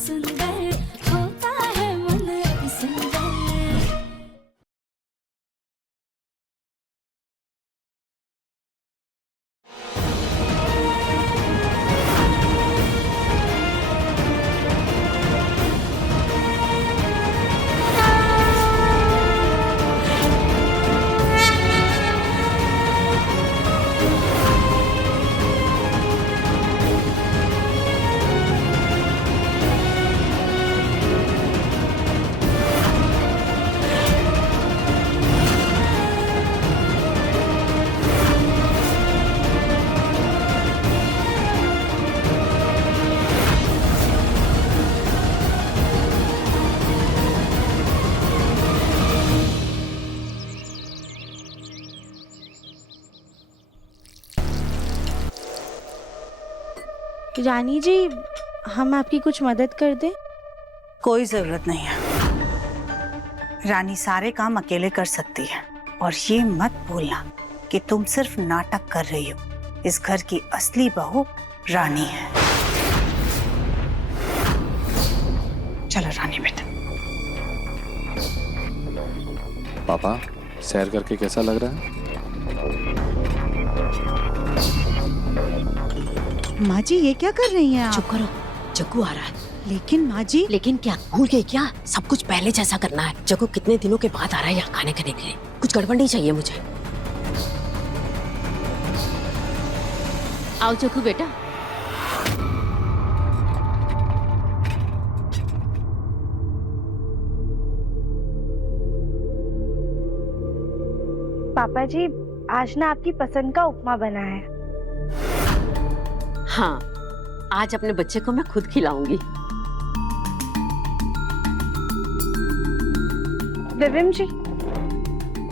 सुंदर होता है मन अति सुंदर। रानी जी, हम आपकी कुछ मदद कर दें? कोई जरूरत नहीं है। रानी सारे काम अकेले कर सकती है। और ये मत भूलना कि तुम सिर्फ नाटक कर रही हो। इस घर की असली बहू रानी है। चलो रानी बेटा। पापा, सैर करके कैसा लग रहा है? माँ जी, ये क्या कर रही हैं आप? चुप करो, जग्गू आ रहा है। लेकिन माँ जी। लेकिन क्या भूल गई क्या? सब कुछ पहले जैसा करना है। जग्गू कितने दिनों के बाद आ रहा है यहाँ खाने खाने के लिए। कुछ गड़बड़ नहीं चाहिए मुझे। आओ जग्गू बेटा। पापा जी, आज ना आपकी पसंद का उपमा बना है। हाँ, आज अपने बच्चे को मैं खुद खिलाऊंगी। दिव्यम जी,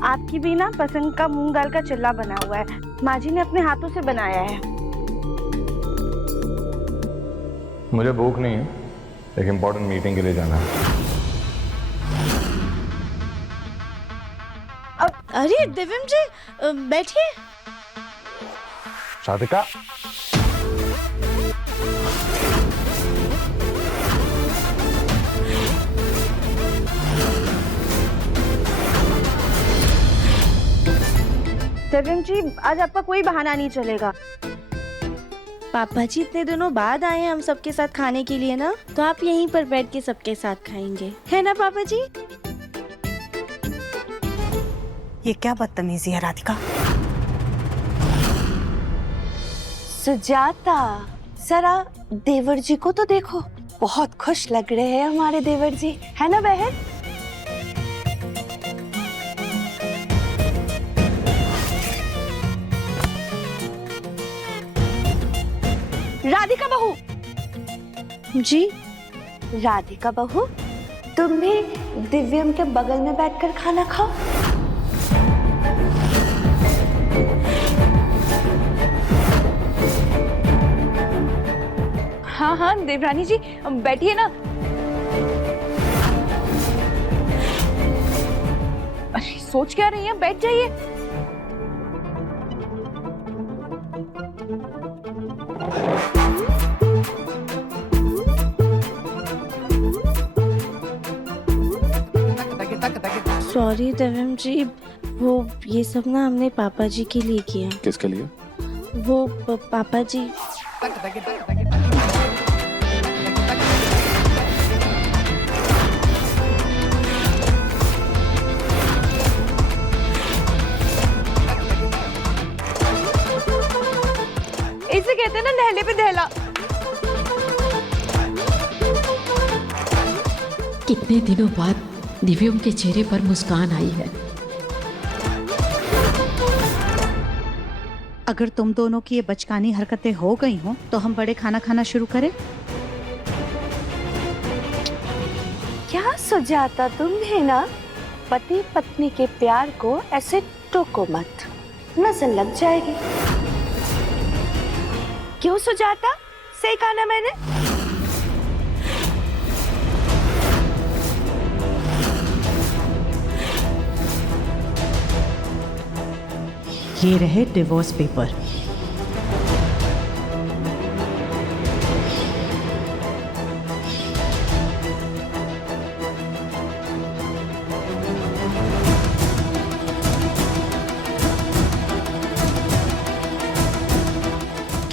आपकी भी ना पसंद का मूंग दाल का चिल्ला बना हुआ है। माँ जी ने अपने हाथों से बनाया है। मुझे भूख नहीं है, एक इम्पोर्टेंट मीटिंग के लिए जाना है। अरे दिव्यम जी, बैठिए। राधिका, दिव्यम जी, आज आपका कोई बहाना नहीं चलेगा। पापा जी इतने दिनों बाद आए हैं हम सबके साथ खाने के लिए ना, तो आप यहीं पर बैठ के सबके साथ खाएंगे, है ना पापा जी? ये क्या बदतमीजी है राधिका? सुजाता, जरा देवर जी को तो देखो, बहुत खुश लग रहे हैं हमारे देवर जी, है ना बहन? राधिका बहू जी। राधिका बहू, तुम भी दिव्यम के बगल में बैठकर खाना खाओ। हाँ हाँ देवरानी जी, बैठिए ना। अरे सोच क्या रही हैं, बैठ जाइए। सॉरी दिव्यम जी, वो ये सब ना हमने पापा जी के लिए किया। किसके लिए? वो पापा जी। इसे कहते हैं ना नहले पे दहला। कितने दिनों बाद दिव्यम के चेहरे पर मुस्कान आई है। अगर तुम दोनों की ये बचकानी हरकतें हो गई हों तो हम बड़े खाना खाना शुरू करें। क्या सुजाता, तुम है ना, पति पत्नी के प्यार को ऐसे टोको मत, नजर लग जाएगी। क्यों सुजाता, सही कहा ना मैंने? ये रहे डिवोर्स पेपर।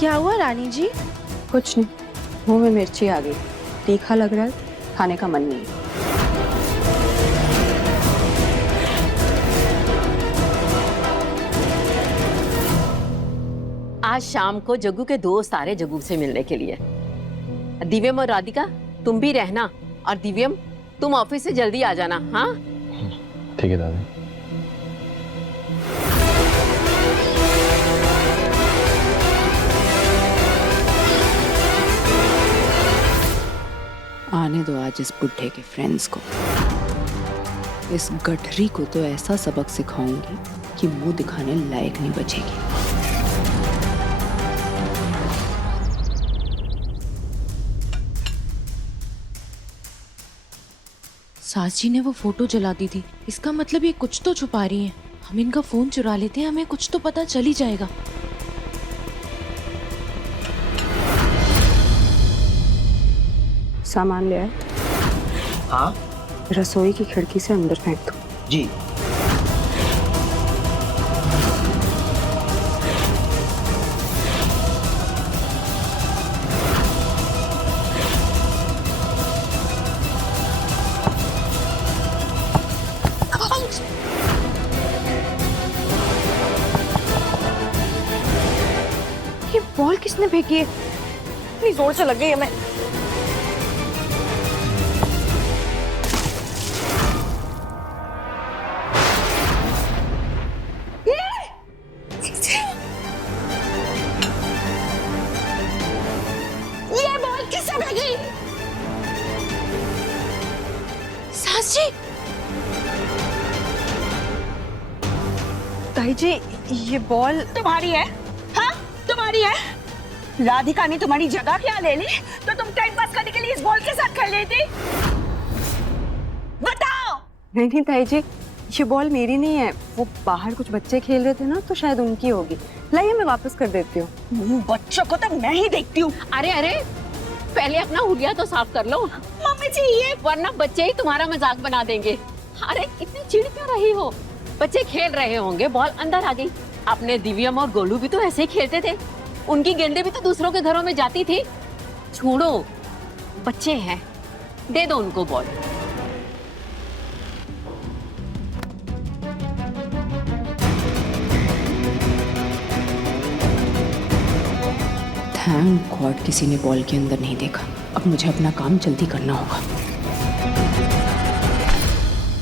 क्या हुआ रानी जी? कुछ नहीं, मुंह में मिर्ची आ गई, तीखा लग रहा है, खाने का मन नहीं। आज शाम को जग्गू के दोस्त आ रहे जग्गू से मिलने के लिए। दिव्यम और राधिका तुम भी रहना, और दिव्यम तुम ऑफिस से जल्दी आ जाना। हाँ ठीक है दादी। आने दो आज इस बुढ़े के फ्रेंड्स को। इस गठरी को तो ऐसा सबक सिखाऊंगी कि मुंह दिखाने लायक नहीं बचेगी। सास जी ने वो फोटो जला दी थी, इसका मतलब ये कुछ तो छुपा रही हैं। हम इनका फोन चुरा लेते हैं, हमें कुछ तो पता चल ही जाएगा। सामान ले आए? हाँ रसोई की खिड़की से अंदर फेंक दो। जी। ये बॉल किसने फेंकी है? इतनी जोर से लग गई हमें। ये बॉल किसने फेंकी? सास जी, ताई जी, ये बॉल तुम्हारी है? हाँ तुम्हारी है? राधिका ने तुम्हारी जगह क्या ले ली तो तुम टाइम पास करने के लिए इस बॉल के साथ खेल रही थी? बताओ। नहीं ताई जी, ये बॉल मेरी नहीं है, वो बाहर कुछ बच्चे खेल रहे थे ना, तो शायद उनकी होगी। लाइए मैं वापस कर देती हूँ। बच्चों को तो मैं ही देखती हूँ। अरे अरे, पहले अपना हुलिया तो साफ कर लो मम्मी जी, ये वरना बच्चे ही तुम्हारा मजाक बना देंगे। अरे इतनी चिढ़ क्यों रही हो? बच्चे खेल रहे होंगे, बॉल अंदर आ गई। अपने दिव्यम और गोलू भी तो ऐसे ही खेलते थे, उनकी गेंदें भी तो दूसरों के घरों में जाती थी। छोड़ो, बच्चे हैं, दे दो उनको बॉल। थैंक गॉड किसी ने बॉल के अंदर नहीं देखा। अब मुझे अपना काम जल्दी करना होगा।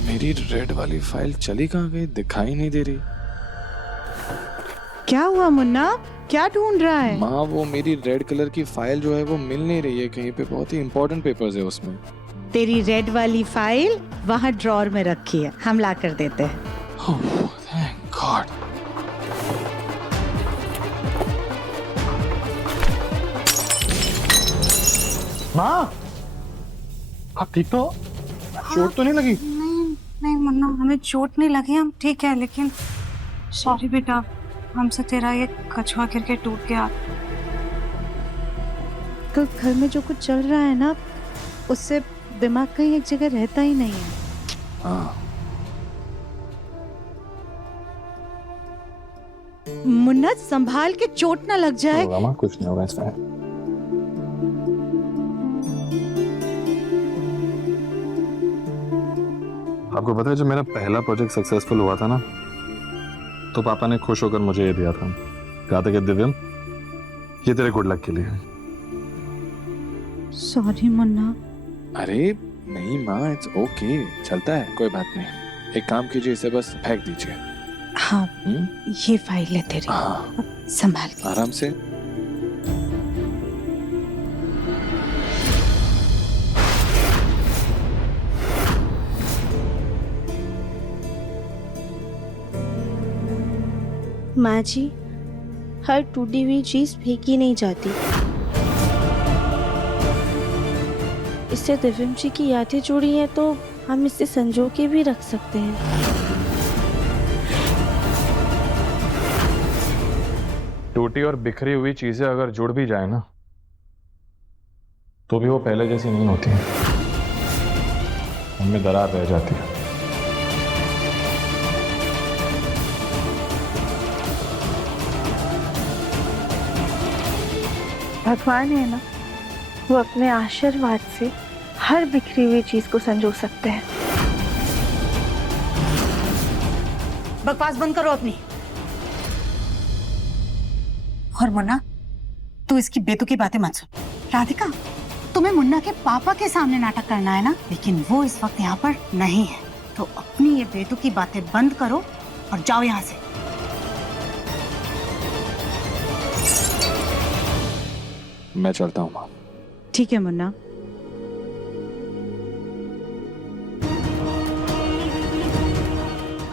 मेरी रेड वाली फाइल चली कहाँ गई? दिखाई नहीं दे रही। क्या हुआ मुन्ना, क्या ढूंढ रहा है? माँ, वो मेरी रेड कलर की फाइल जो है वो मिल नहीं रही है कहीं पे। बहुत ही इंपॉर्टेंट पेपर्स है उसमें। तेरी रेड वाली फाइल वहाँ ड्रॉर में रखी है, हम ला कर देते हैं। Thank God. माँ, आप ठीक तो? चोट तो नहीं लगी? नहीं मुन्ना, हमें चोट नहीं लगी, हम ठीक है। लेकिन सॉरी बेटा, हमसे तेरा ये कछुआ गिर के टूट गया। कल घर में जो कुछ चल रहा है ना, उससे दिमाग कहीं एक जगह रहता ही नहीं है। हाँ। मुन्ना संभाल के, चोट ना लग जाए। होगा माँ, कुछ नहीं होगा इसमें। आपको पता है जब मेरा पहला प्रोजेक्ट सक्सेसफुल हुआ था ना, तो पापा ने खुश होकर मुझे ये दिया था। कहा था कि दिव्यम, ये तेरे गुड लक के लिए है। सॉरी मुन्ना। अरे नहीं माँ, इट्स ओके, चलता है, कोई बात नहीं। एक काम कीजिए, इसे बस फेंक दीजिए। हाँ, ये फाइल है तेरी, हाँ, संभाल के। आराम से। माँ जी, हर टूटी हुई चीज फेंकी नहीं जाती। इससे दिव्यम जी की यादें जुड़ी हैं, तो हम इसे संजो के भी रख सकते हैं। टूटी और बिखरी हुई चीजें अगर जुड़ भी जाए ना, तो भी वो पहले जैसी नहीं होती है, उनमें दरार रह जाती है। भगवान है ना, वो अपने आशीर्वाद से हर बिखरी हुई चीज को संजो सकते हैं। बकवास बंद करो अपनी। और मुन्ना, तू इसकी बेतुकी बातें मत सुन। राधिका, तुम्हें मुन्ना के पापा के सामने नाटक करना है ना, लेकिन वो इस वक्त यहाँ पर नहीं है, तो अपनी ये बेतुकी बातें बंद करो और जाओ यहाँ से। मैं चलता हूँ माँ। ठीक है मुन्ना।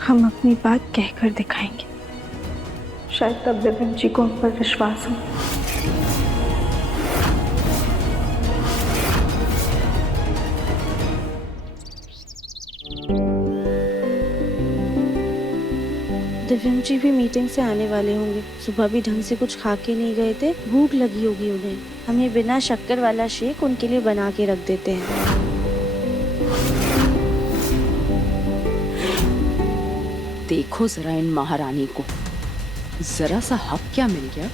हम अपनी बात कहकर दिखाएंगे, शायद तब दिव्यम जी को उन पर विश्वास हो। दिव्यम जी भी मीटिंग से आने वाले होंगे। सुबह भी ढंग से कुछ खा के नहीं गए थे, भूख लगी होगी उन्हें। हम ये बिना शक्कर वाला शेक उनके लिए बना के रख देते हैं। देखो जरा इन महारानी को, जरा सा हक क्या मिल गया,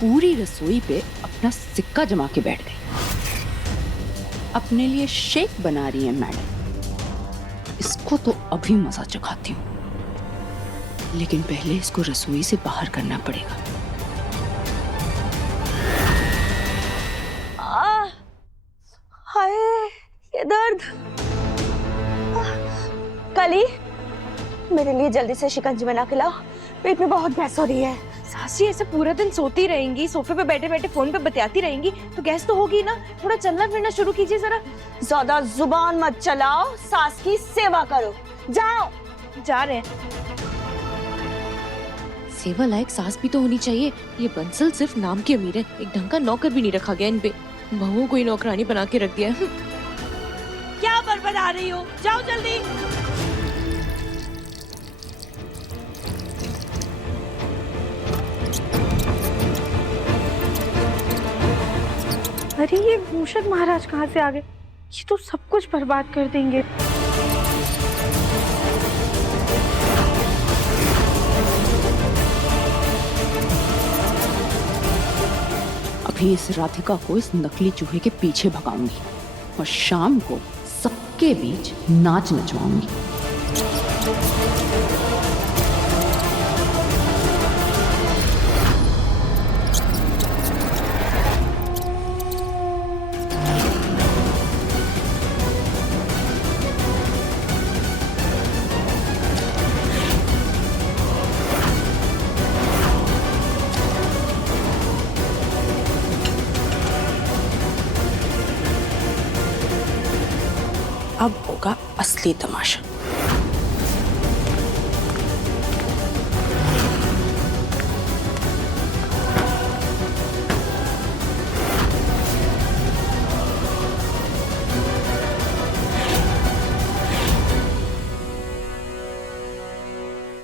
पूरी रसोई पे अपना सिक्का जमा के बैठ गई। अपने लिए शेक बना रही है मैडम। इसको तो अभी मजा चखाती हूँ, लेकिन पहले इसको रसोई से बाहर करना पड़ेगा। हाय, ये दर्द। कली, मेरे लिए जल्दी से शिकंजी बना के लाओ, पेट में बहुत गैस हो रही है। सासी ऐसे पूरा दिन सोती रहेंगी, सोफे पे बैठे बैठे फोन पे बतियाती रहेंगी तो गैस तो होगी ना। थोड़ा चलना फिरना शुरू कीजिए जरा। ज्यादा जुबान मत चलाओ, सास की सेवा करो। जाओ। जा रहे हैं। सेवा लायक सास भी तो होनी चाहिए। ये बंसल सिर्फ नाम की अमीर है, एक ढंग का नौकर भी नहीं रखा गया इन पे। बहुओं को ही नौकरानी बना के रख दिया। क्या बड़बड़ा रही हो, जाओ जल्दी। अरे ये मूषक महाराज कहाँ से आ गए? ये तो सब कुछ बर्बाद कर देंगे। अभी इस राधिका को इस नकली चूहे के पीछे भगाऊंगी और शाम को सबके बीच नाच नचवाऊंगी। अब होगा असली तमाशा।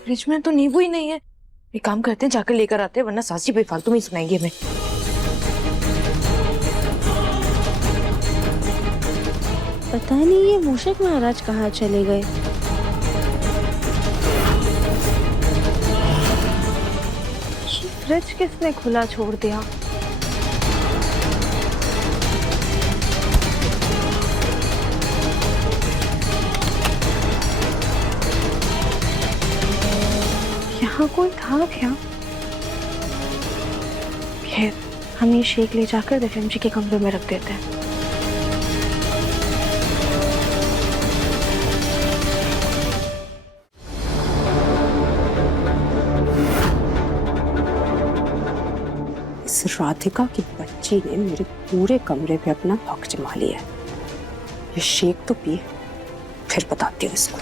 फ्रिज में तो नींबू ही नहीं है। एक काम करते हैं, जाकर लेकर आते हैं, वरना सासी बेफालतू में ही सुनाएंगे हमें। पता नहीं ये मूषक महाराज कहाँ चले गए। ये फ्रिज किसने खुला छोड़ दिया? यहाँ कोई था क्या? खैर, हम ये शेक ले जाकर दिव्यम जी के कमरे में रख देते हैं। इस राधिका की बच्ची ने मेरे पूरे कमरे पे अपना हक जमा लिया है। ये शेक तो पिए, फिर बताती हूँ इसको।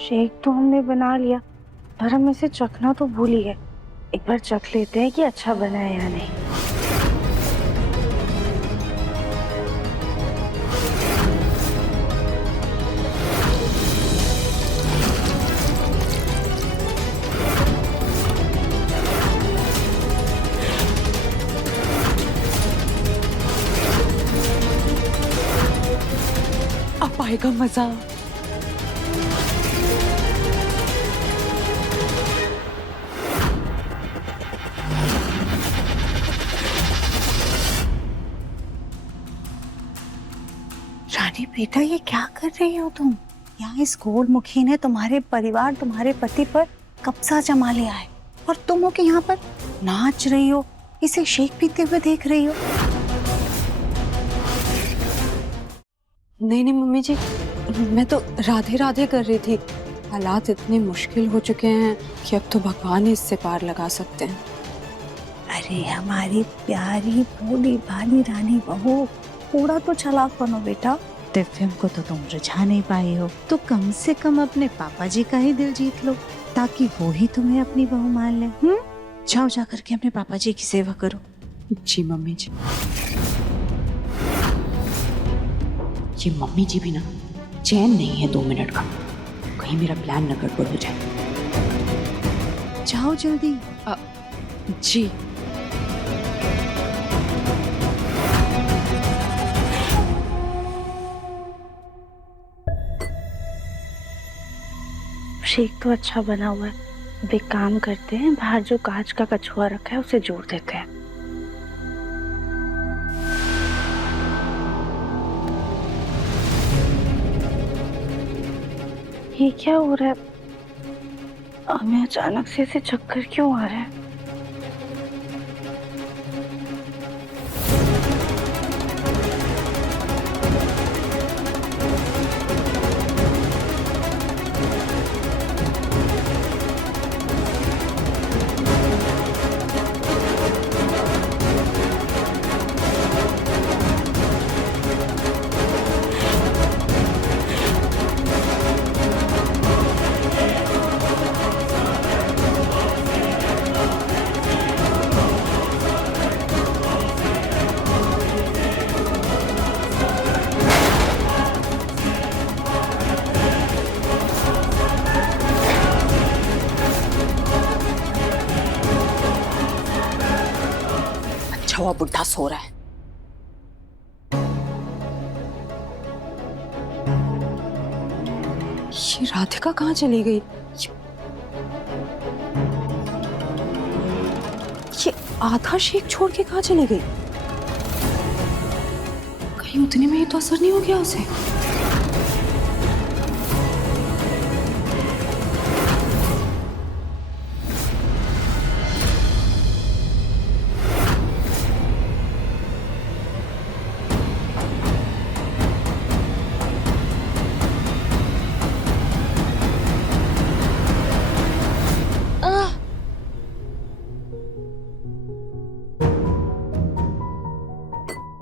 शेक तो हमने बना लिया, पर हम इसे चखना तो भूल ही गए। एक बार चख लेते हैं कि अच्छा बना है या नहीं। अब आएगा मजा। अरे बेटा ये क्या कर रही हो तुम? यहाँ इस गोल मुखी ने तुम्हारे परिवार, तुम्हारे पति पर कब्जा जमा लिया है और तुम हो कि यहाँ पर नाच रही हो, इसे शेक पीते हुए देख रही हो। नहीं नहीं मम्मी जी, मैं तो राधे राधे कर रही थी। हालात इतने मुश्किल हो चुके हैं कि अब तो भगवान ही इससे पार लगा सकते हैं। अरे हमारी प्यारी भोली भाली रानी बहू, थोड़ा तो चालाक बनो बेटा। दिव्यम को तो तुम रिझा नहीं पाई हो, तो कम से कम अपने पापा जी का ही दिल जीत लो, ताकि वो ही तुम्हें अपनी बहू मान ले। जाओ जा करके अपने पापा जी की सेवा करो। जी मम्मी जी। ये मम्मी जी भी ना चैन नहीं है 2 मिनट का, कहीं मेरा प्लान न गड़बड़ हो जाए। जाओ जल्दी। जी। शेक तो अच्छा बना हुआ है। अब एक काम करते हैं, बाहर जो कांच का कछुआ रखा है उसे जोड़ देते हैं। ये क्या हो रहा है? हमें अचानक से ऐसे चक्कर क्यों आ रहे हैं? हुआ बुढ़ा सो रहा है। ये राधिका कहाँ चली गई? ये आधा शेक छोड़ के कहाँ चली गई? कहीं उतने में ही तो असर नहीं हो गया उसे।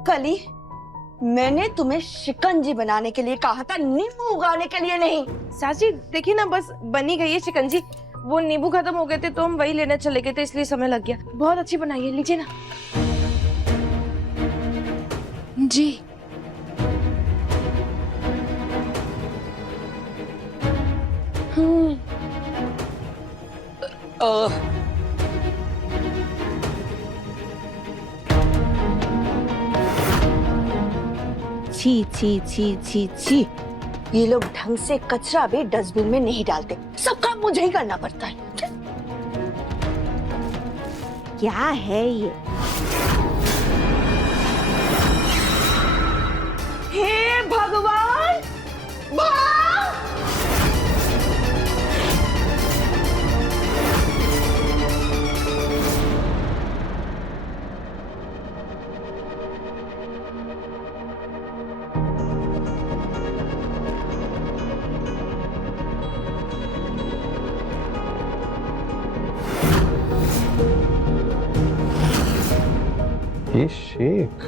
कली, मैंने तुम्हें शिकंजी बनाने के लिए कहा था, नींबू उगाने के लिए नहीं। साची देखिए ना, बस बनी गई है शिकंजी। वो नींबू खत्म हो गए थे तो हम वही लेने चले गए थे, इसलिए समय लग गया। बहुत अच्छी बनाई है, लीजिए ना। जी छी छी छी छी छी। ये लोग ढंग से कचरा भी डस्टबिन में नहीं डालते, सब काम मुझे ही करना पड़ता है। क्या है ये? हे भगवान, ये शेक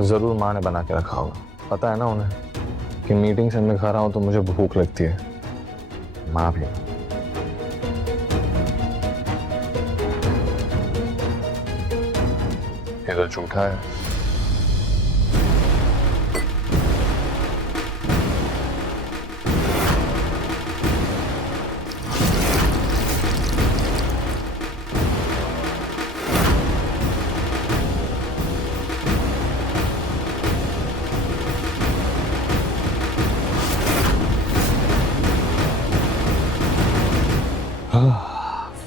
जरूर माँ ने बना के रखा होगा। पता है ना उन्हें कि मीटिंग से मैं घर आऊं तो मुझे भूख लगती है। माँ भी। ये तो झूठा है।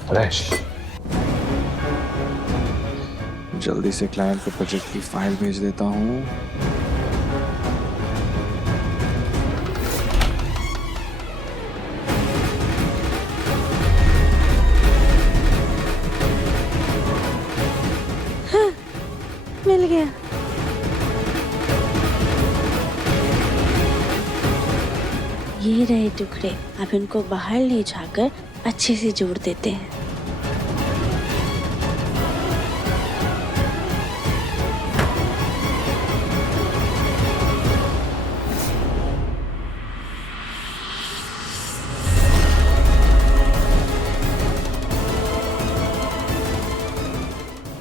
फ्रेश। जल्दी से क्लाइंट को प्रोजेक्ट की फाइल भेज देता हूँ। मिल गया। ये रहे टुकड़े, अब इनको बाहर ले जाकर अच्छे से जोड़ देते हैं।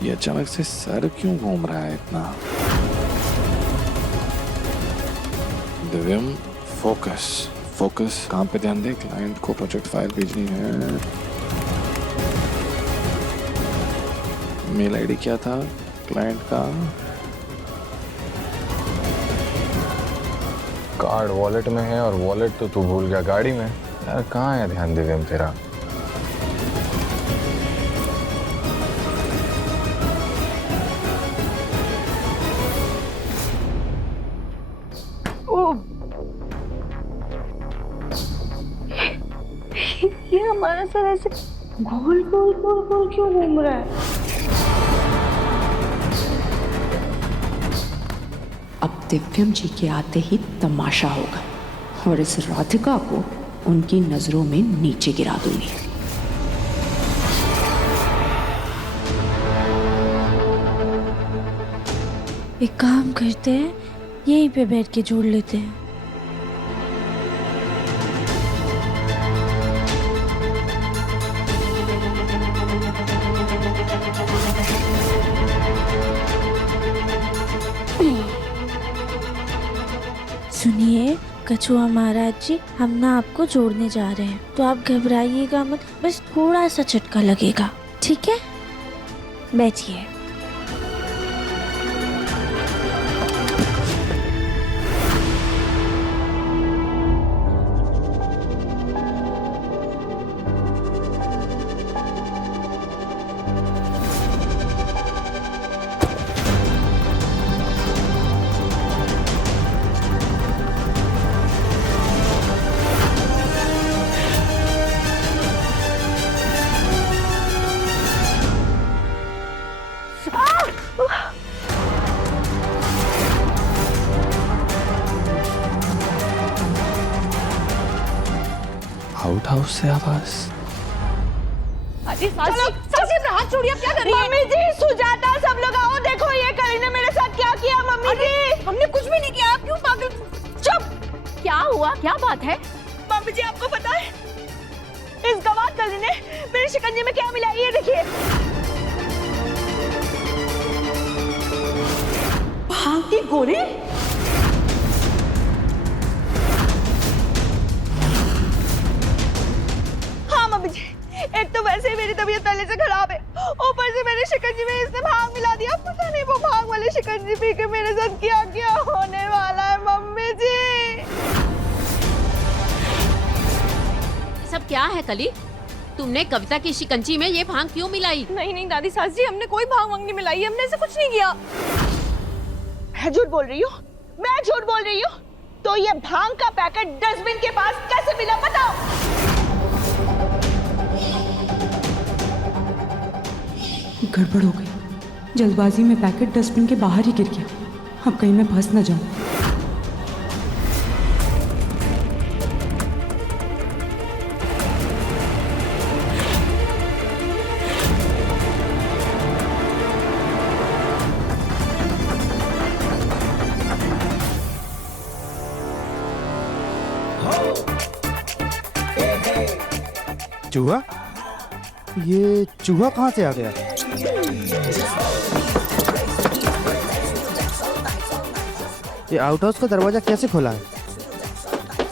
ये अचानक से सर क्यों घूम रहा है इतना? दिव्यम, फोकस फोकस, काम पे ध्यान दे। क्लाइंट को प्रोजेक्ट फाइल भेजनी है। मेल आईडी क्या था क्लाइंट का? कार्ड वॉलेट में है और वॉलेट तो तू भूल गया गाड़ी में। यार कहाँ है ध्यान दिव्यम तेरा? ये हमारा सर ऐसे गोल गोल गोल गोल क्यों घूम रहा है? अब दिव्यम जी के आते ही तमाशा होगा और इस राधिका को उनकी नजरों में नीचे गिरा दूंगी। एक काम करते हैं, यहीं पे बैठ के जोड़ लेते हैं। सुनिए कछुआ महाराज जी, हम ना आपको जोड़ने जा रहे हैं, तो आप घबराइएगा मत, बस थोड़ा सा झटका लगेगा, ठीक है? बैठिए। आउट हाउस से आवाज। हाथ छोड़िए, क्या कर रही है? मम्मी जी, सुजाता, सब लोग आओ, देखो ये कली ने मेरे साथ क्या किया। मम्मी जी, हमने कुछ भी नहीं किया, आप क्यों पागल? चुप। क्या हुआ, क्या बात है? मम्मी जी, आपको पता है इस गवार कली ने मेरे शिकंजे में क्या मिला? ये देखिए, भांग की गोली। हाँ मम्मी जी, एक तो वैसे ही मेरी तबीयत पहले से खराब है, ऊपर से मेरे शिकंजी में इसने भांग मिला दिया। पता नहीं वो भांग वाले शिकंजी पी के मेरे साथ क्या क्या होने वाला है। मम्मी जी, सब क्या है कली? तुमने कविता की शिकंजी में ये भांग क्यों मिलाई? नहीं नहीं दादी सास जी, हमने कोई भांग वांग नहीं मिलाई, हमने ऐसा कुछ नहीं किया। मैं झूठ बोल रही हूँ, मैं झूठ बोल रही हूँ। तो ये भांग का पैकेट डस्टबिन के पास कैसे मिला, बताओ? गड़बड़ हो गई, जल्दबाजी में पैकेट डस्टबिन के बाहर ही गिर गया। अब कहीं मैं फंस न जाऊं। चूहा? ये चूहा कहाँ से आ गया? ये आउट हाउस का दरवाजा कैसे खोला है?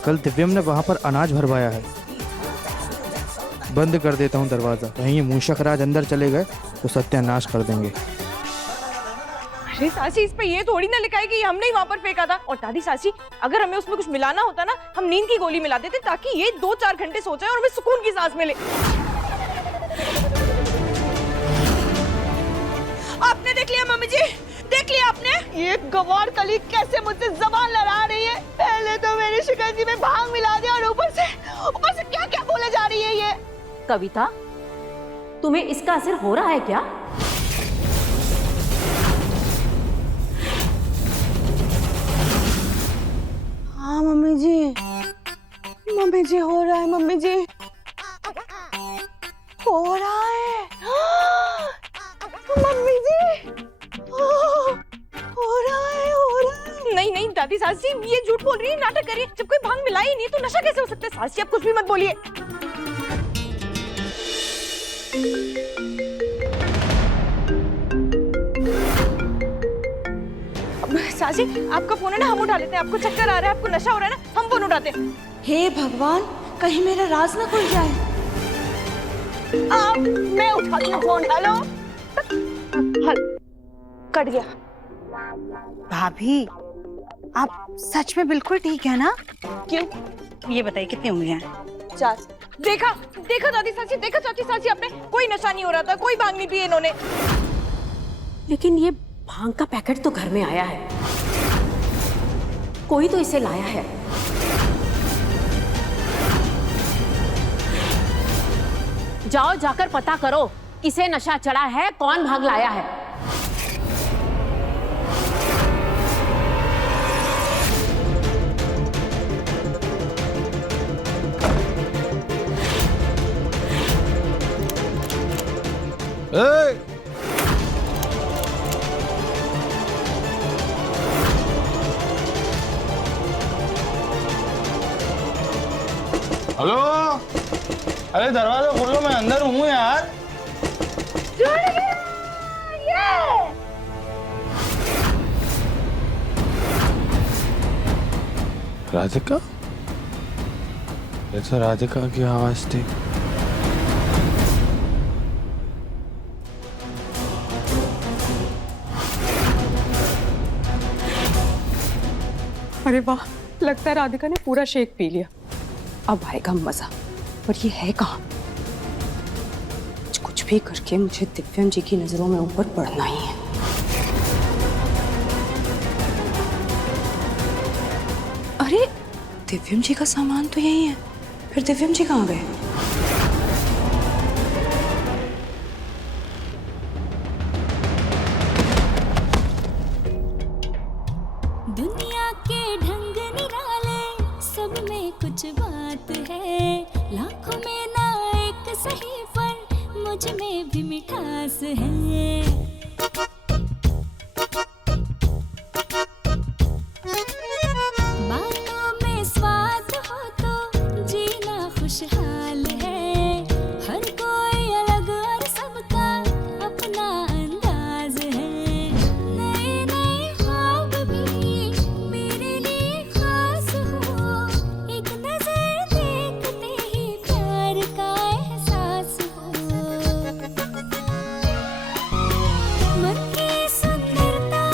कल दिव्यम ने वहां पर अनाज भरवाया है। बंद कर देता हूँ दरवाजा, कहीं ये मूषक राज अंदर चले गए तो सत्यानाश कर देंगे। अरे सासी, इस पे ये थोड़ी ना लिखा है कि हमने ही वहाँ पर फेंका था। और दादी सासी, अगर हमें उसमें कुछ मिलाना होता ना, हम नींद की गोली मिला देते ताकि ये 2-4 घंटे सो जाए और हमें सुकून की सांस मिले। आपने देख लिया मम्मी जी, देख लिया आपने? ये गवार कली कैसे मुझसे जबान लड़ा रही है। पहले तो मेरी शिकंजी में भांग मिला दिया और ऊपर से क्या क्या बोले जा रही है ये। कविता, तुम्हें इसका असर हो रहा है क्या? हाँ मम्मी जी हो रहा है, मम्मी जी हो रहा है। मम्मी जी हो रहा है। नहीं दादी सास जी, ये झूठ बोल रही है, नाटक कर रही है। जब कोई भांग मिला ही नहीं तो नशा कैसे हो सकता है? सास जी आप कुछ भी मत बोलिए। सास जी आपका फोन है ना, हम उठा लेते हैं। आपको चक्कर आ रहा है, आपको नशा हो रहा है ना, हम फोन उठाते हैं। हे भगवान, कहीं मेरा राज ना खुल जाए। मैं उठाती हूँ फोन। हेलो, कट गया। भाभी, आप सच में बिल्कुल ठीक है ना? क्यों? ये बताइए कितनी उंगलियां हैं? 4। देखा दादी सासी, देखा चाची सासी, आपने कोई नशा नहीं हो रहा था, कोई भांग नहीं पी इन्होंने। लेकिन ये भांग का पैकेट तो घर में आया है, कोई तो इसे लाया है। जाओ जाकर पता करो किसे नशा चढ़ा है, कौन भांग लाया है। हेलो, अरे दरवाजा खोलो, मैं अंदर हूँ यार। राधिका? ऐसा राधिका की आवाज थी। अरे वाह, लगता है राधिका ने पूरा शेक पी लिया। अब आएगा मजा। और ये है कहाँ? कुछ भी करके मुझे दिव्यम जी की नजरों में ऊपर पड़ना ही है। अरे दिव्यम जी का सामान तो यही है, फिर दिव्यम जी कहाँ गए? दुनिया के ढंग निराले, सब में कुछ बात है। लाखों में ना एक सही, पर मुझ में भी मिठास है। बातों में स्वाद हो तो जीना खुशहाल है। हर कोई अलग और सबका अपना अंदाज है। नए नए ख्वाब भी मेरे लिए खास हो। एक नजर देखते ही प्यार का एहसास हो। मन की सुंदरता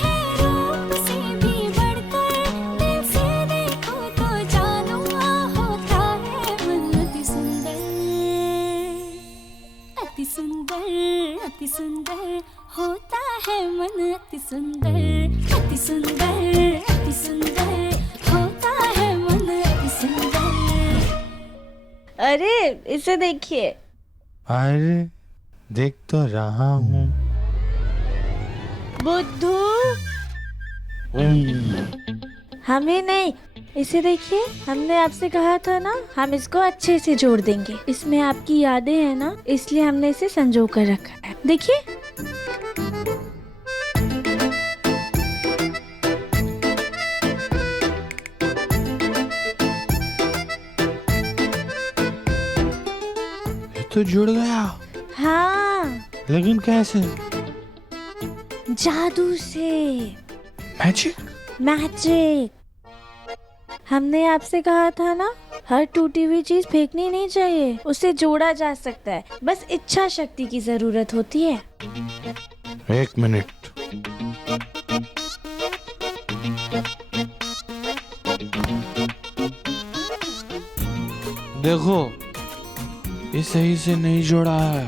है रूप से भी बढ़कर। दिल से देखो तो जानो होता है मन अति सुंदर। अति सुंदर, अति सुंदर होता है मन अति सुंदर। अति सुंदर, अति सुंदर होता है मन अति सुंदर। अरे इसे देखिए। अरे देख तो रहा हूँ। बुद्धू, हमें नहीं, इसे देखिए। हमने आपसे कहा था ना, हम इसको अच्छे से जोड़ देंगे। इसमें आपकी यादें हैं ना, इसलिए हमने इसे संजो कर रखा है। देखिए। ये तो जुड़ गया, हाँ, लेकिन कैसे? जादू से। मैजिक? मैजिक। हमने आपसे कहा था ना, हर टूटी हुई चीज फेंकनी नहीं चाहिए, उसे जोड़ा जा सकता है। बस इच्छा शक्ति की जरूरत होती है। 1 मिनट। देखो, ये सही से नहीं जोड़ा है।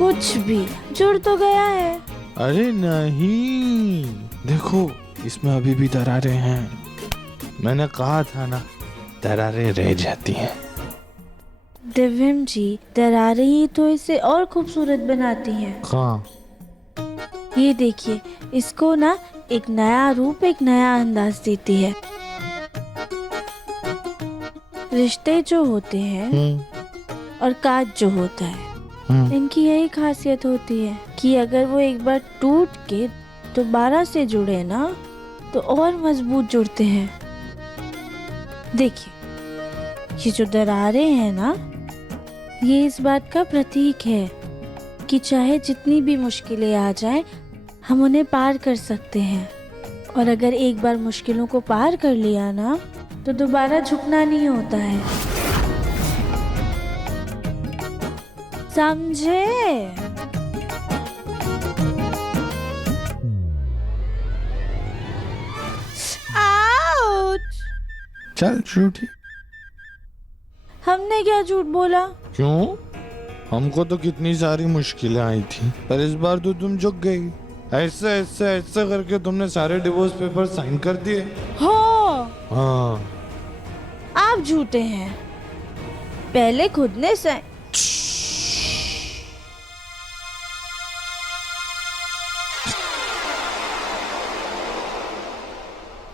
कुछ भी जुड़ तो गया है। अरे नहीं, देखो इसमें अभी भी दरारें हैं। मैंने कहा था ना, दरारें रह जाती हैं। दिव्यम जी, दरारें ही तो इसे और खूबसूरत बनाती हैं। कहाँ? ये देखिए, इसको ना एक नया रूप, एक नया अंदाज देती है। रिश्ते जो होते हैं और काज जो होता है, इनकी यही खासियत होती है कि अगर वो एक बार टूट के दोबारा से जुड़े ना तो और मजबूत जुड़ते हैं। देखिए, ये जो दरारें हैं ना, ये इस बात का प्रतीक है कि चाहे जितनी भी मुश्किलें आ जाएं, हम उन्हें पार कर सकते हैं। और अगर एक बार मुश्किलों को पार कर लिया ना तो दोबारा झुकना नहीं होता है। समझे? आउच! चल झूठी। हमने क्या झूठ बोला? क्यों? हमको तो कितनी सारी मुश्किलें आई थी, पर इस बार तो तुम झुक गई। ऐसे ऐसे ऐसे करके तुमने सारे डिवोर्स पेपर साइन कर दिए। हो, हाँ। आप झूठे हैं। पहले खुद ने साइन।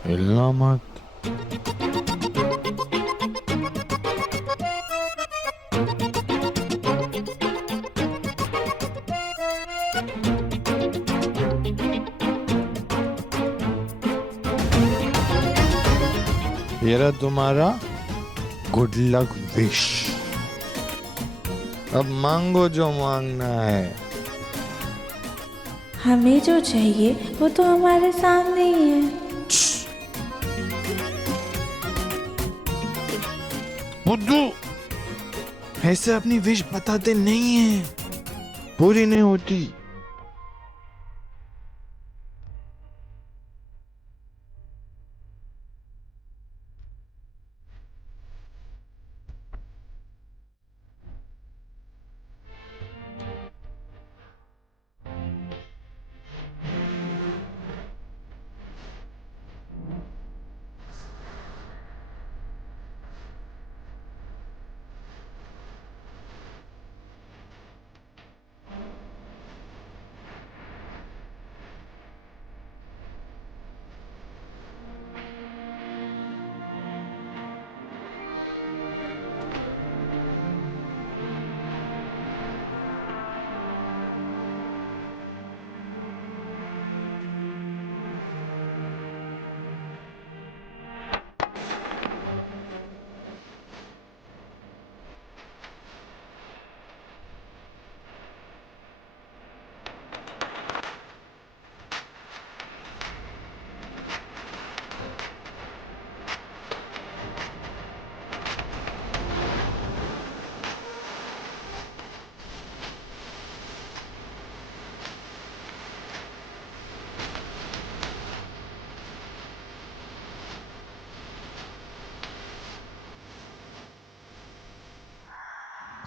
हिलना मत। ये रहा तुम्हारा गुड लक विश। अब मांगो जो मांगना है। हमें जो चाहिए वो तो हमारे सामने ही है। बुद्धू, ऐसे अपनी विश बताते नहीं है, पूरी नहीं होती।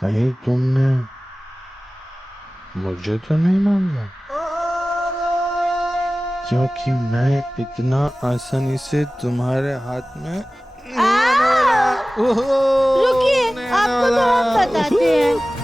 कहीं तुमने मुझे तो नहीं मांगा, क्योंकि मैं इतना आसानी से तुम्हारे हाथ में रुकिए, आपको तो हम बताते हैं।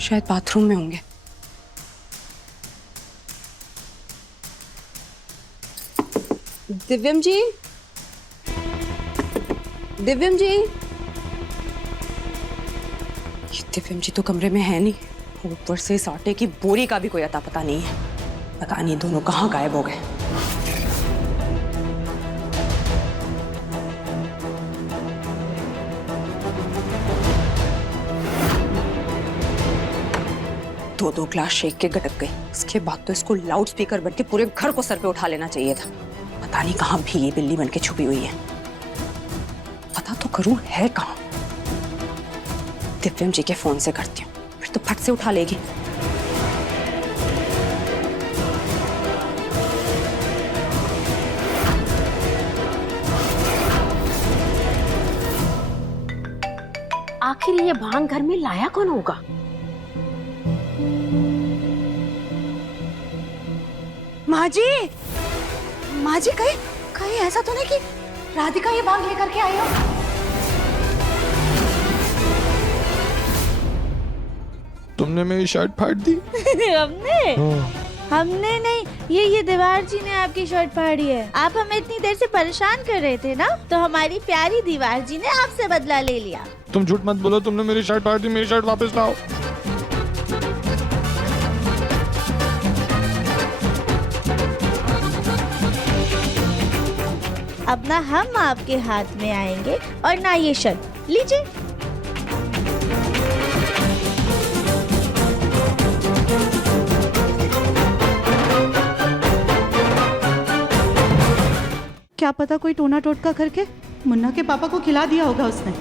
शायद बाथरूम में होंगे। दिव्यम जी, दिव्यम जी। दिव्यम जी तो कमरे में है नहीं, ऊपर से इस आटे की बोरी का भी कोई अता पता नहीं है। पता नहीं दोनों कहाँ गायब हो गए। दो दो ग्लास शेक के गटक गई। उसके बाद तो इसको लाउड स्पीकर बन के पूरे घर को सर पे उठा लेना चाहिए था। पता नहीं कहाँ भीगी बिल्ली बन के छुपी हुई है। पता तो करूं है कहाँ। दिव्यम जी के फोन से करती हूँ, फिर तो फट से उठा लेगी। आखिर ये भांग घर में लाया कौन होगा? माँ जी कहीं कहीं ऐसा तो नहीं कि राधिका ये भांग लेकर के आई हो? तुमने मेरी शर्ट फाड़ दी। हमने नहीं, ये दीवार जी ने आपकी शर्ट फाड़ी है। आप हमें इतनी देर से परेशान कर रहे थे ना, तो हमारी प्यारी दीवार जी ने आपसे बदला ले लिया। तुम झूठ मत बोलो, तुमने मेरी शर्ट फाड़ दी। मेरी शर्ट वापस लाओ। अब ना हम आपके हाथ में आएंगे और ना ये शर्ट। लीजिए। क्या पता कोई टोना टोटका करके मुन्ना के पापा को खिला दिया होगा उसने।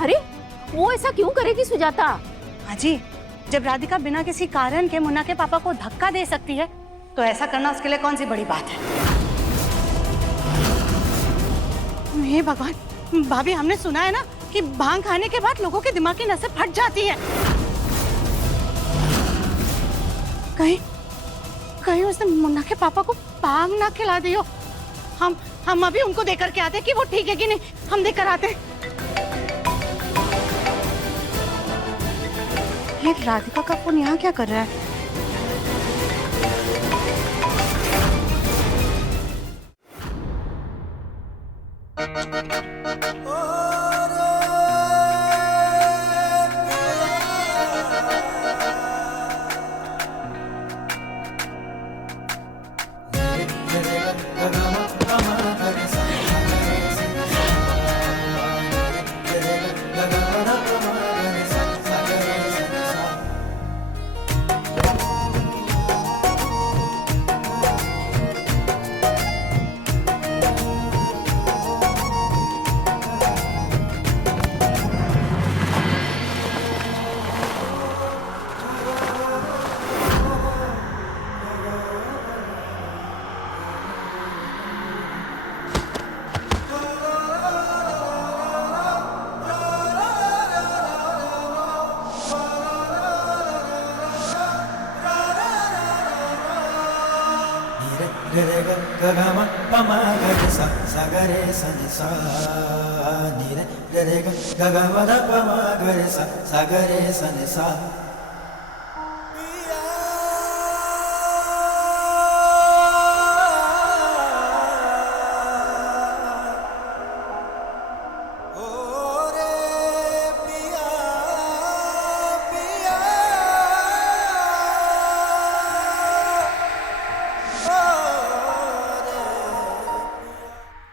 अरे वो ऐसा क्यों करेगी सुजाता? अजी, जब राधिका बिना किसी कारण के मुन्ना के पापा को धक्का दे सकती है, तो ऐसा करना उसके लिए कौन सी बड़ी बात है? हे भगवान, भाभी हमने सुना है ना कि भांग खाने के बाद लोगों के दिमाग की नसें फट जाती है। कहीं उसने मुन्ना के पापा को भांग ना खिला दी हो। हम अभी उनको देकर के आते कि वो ठीक है कि नहीं। हम देकर आते। ये राधिका का फोन यहाँ क्या कर रहा है?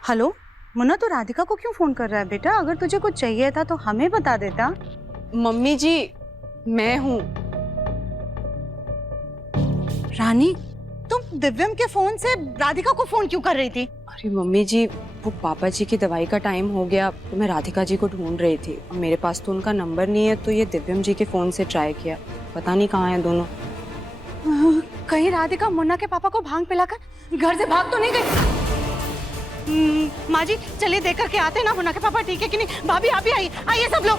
हेलो मुन्ना, तो राधिका को क्यों फोन कर रहा है बेटा? अगर तुझे कुछ चाहिए था तो हमें बता देता। मम्मी जी, मैं हूँ। रानी, तुम दिव्यम के फोन से राधिका को फोन क्यों कर रही थी? अरे मम्मी जी, वो पापा जी की दवाई का टाइम हो गया तो मैं राधिका जी को ढूंढ रही थी। मेरे पास तो उनका नंबर नहीं है, तो ये दिव्यम जी के फोन से ट्राई किया। पता नहीं कहाँ हैं दोनों। कहीं राधिका मुन्ना के पापा को भांग पिलाकर घर से भाग तो नहीं गई? माँ जी, चलिए देख करके आते हैं ना मुन्ना के पापा ठीक है कि नहीं। भाभी आप भी आइए, आइए सब लोग।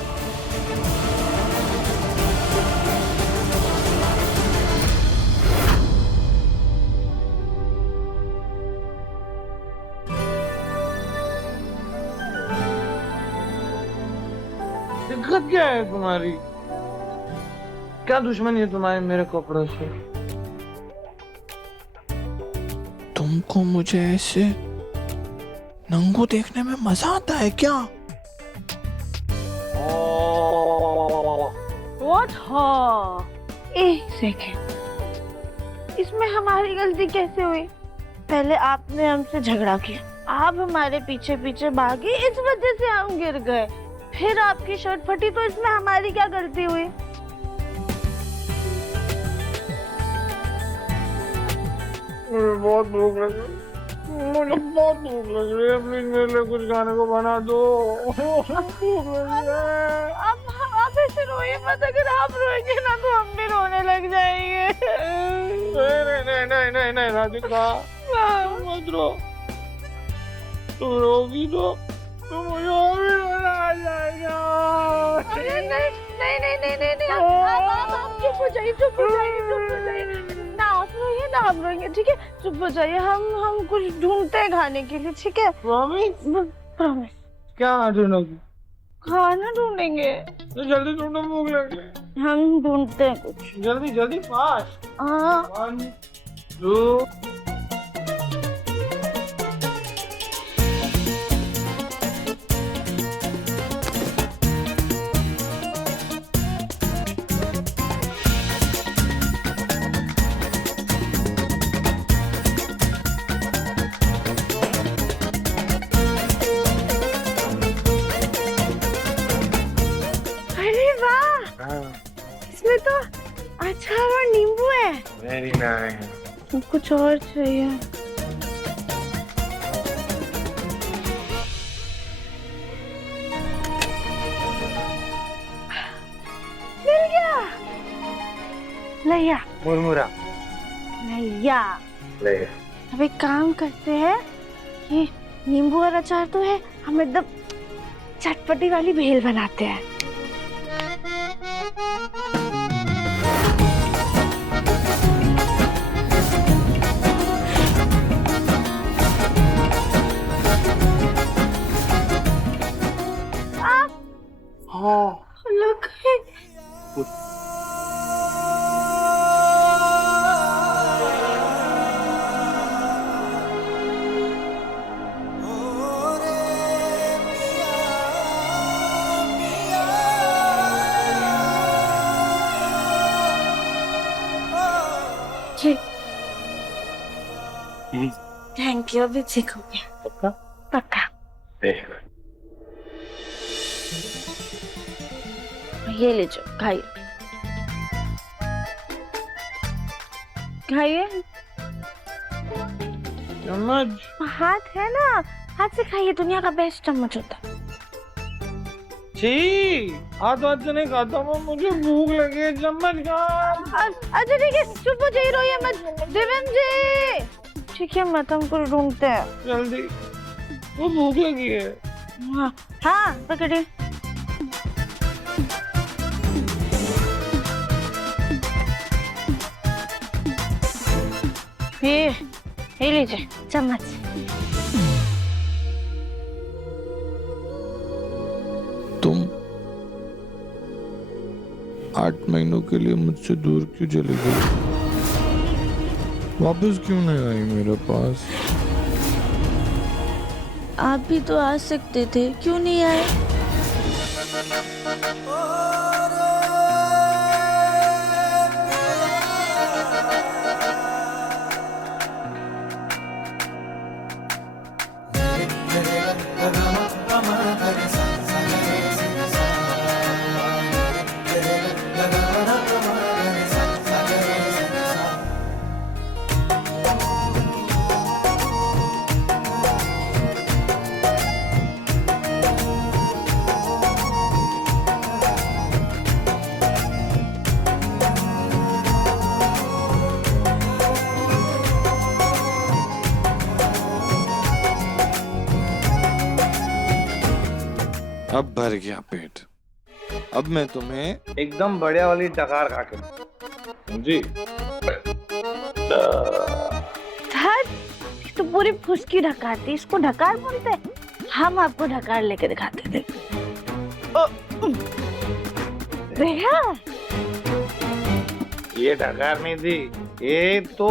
दिक्कत क्या है तुम्हारी? क्या दुश्मनी है तुम्हारे मेरे कपड़ों से? तुमको मुझे ऐसे नंगू देखने में मजा आता है क्या? एक सेकेंड, इसमें हमारी गलती कैसे हुई? पहले आपने हमसे झगड़ा किया, आप हमारे पीछे पीछे भागे, इस वजह से हम गिर गए। फिर आपकी शर्ट फटी, तो इसमें हमारी क्या गलती हुई? मुझे बहुत भूख लग रही है, मुझे बहुत भूख लग रही है, प्लीज मेरे लिए कुछ खाने को बना दो। भूख लग रही है। आप ऐसे रोइए मत, अगर आप रोएंगे ना तो हम भी रोने लग जाएंगे। नहीं राधिका, तुम मत रो, तुम रोगी तो मुझे और भी रोना आ जाएगा। अरे नहीं, आप चुप हो जाइए, ना आप रोइए ना हम रोएंगे, ठीक है? चुप हो जाइए, हम कुछ ढूंढते हैं खाने के लिए, ठीक है? प्रॉमिस। क्या ढूंढोगी? खाना ढूंढेंगे। तो जल्दी ढूंढो, भूख लग रही है। हम ढूंढते हैं कुछ। जल्दी फास्ट। हाँ। 1 2 इसमें तो अचार और नींबू है। Very nice. कुछ और चाहिए। मिल गया। लैया। मुरमुरा। लैया। अब एक काम करते हैं, ये नींबू और अचार तो है, हम एकदम चटपटी वाली भेल बनाते हैं। थैंक यू, अभी ठीक हो गया। पक्का। ये लीजिए, खाइए। चम्मच। हाथ है ना, हाथ से खाइए, दुनिया का बेस्ट चम्मच होता है। हाथ से नहीं खाता मैं, मुझे भूख लगी है, चम्मच खा। अच्छा ठीक है, चुप हो जाइए, रोइए मत। दिव्यम जी, ठीक है, मत हमको ढूंढते हैं। जल्दी, वो भूख लगी है। हाँ पकड़िए। ये लीजिए चम्मच। तुम 8 महीनों के लिए मुझसे दूर क्यों चली गई? वापस क्यों नहीं आई मेरे पास? आप भी तो आ सकते थे, क्यों नहीं आए? अब भर गया पेट। अब मैं तुम्हें एकदम बढ़िया वाली डकार खा के समझी? तो पूरी फुसकी ढकारती, इसको ढकार बोलते हैं। हम आपको ढकार लेके दिखाते थे। देखा? ये ढकार नहीं थी, ये तो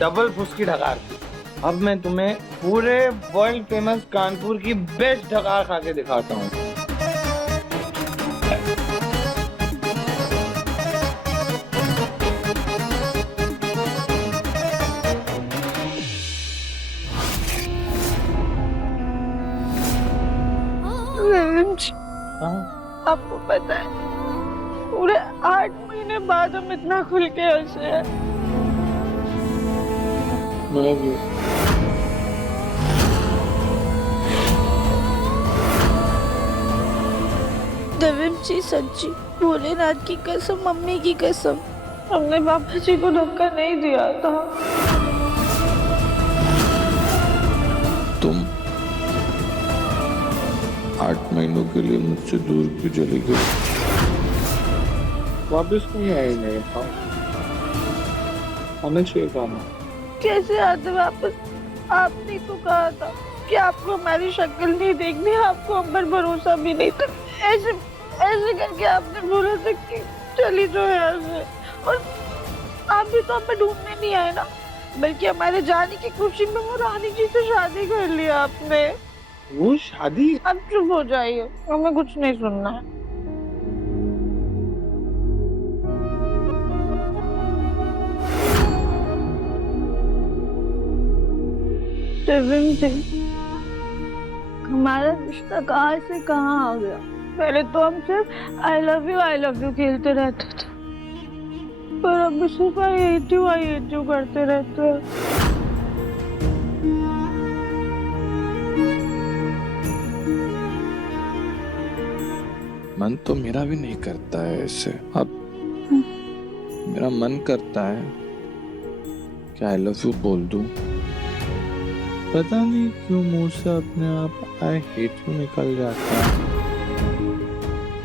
डबल फुसकी ढकार थी। अब मैं तुम्हें पूरे वर्ल्ड फेमस कानपुर की बेस्ट ढकार खा के दिखाता हूँ। आपको पता है पूरे 8 महीने बाद हम इतना खुल के हंसे हैं। मैं भी देवेन जी सच्ची, भोलेनाथ की कसम, मम्मी की कसम, हमने पापा जी को धक्का नहीं दिया था। तुम 8 महीनों के लिए मुझसे दूर क्यों चली गई? वापस क्यों आई नहीं था? आना चाहिए था ना। कैसे आते वापस? आपने तो कहा था कि आपको हमारी शक्ल नहीं देखनी, आपको हम पर भरोसा भी नहीं था। ऐसे ऐसे करके आपने बोला था कि चली जाओ यहाँ से, और आप भी तो हमें ढूंढने नहीं आए ना, बल्कि हमारे जाने की खुशी में वो रानी जी से शादी कर लिया आपने। वो शादी? अब चुप हो जाइए, हमें कुछ नहीं सुनना है। देवेन जी, हमारा रिश्ता कहाँ से कहाँ आ गया? पहले तो हम सिर्फ आई लव यू खेलते रहते थे, पर अब सिर्फ आई हेट यू करते रहते हैं। मन तो मेरा भी नहीं करता है ऐसे। अब मेरा मन करता है कि आई लव यू बोल दूं। पता नहीं क्यों मुंह से अपने आप आई हेट यू निकल जाता है।